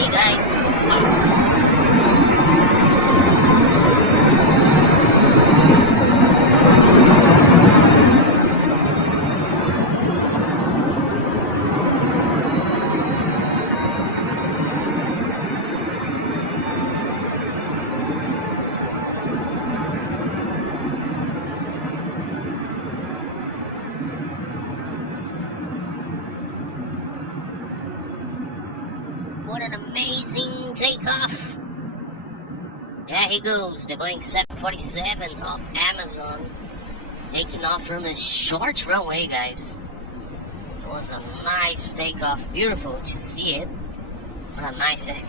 See you guys. Yeah, let's go. What an amazing takeoff. There he goes, the Boeing 747 off Amazon. Taking off from the short runway, guys. It was a nice takeoff. Beautiful to see it. What a nice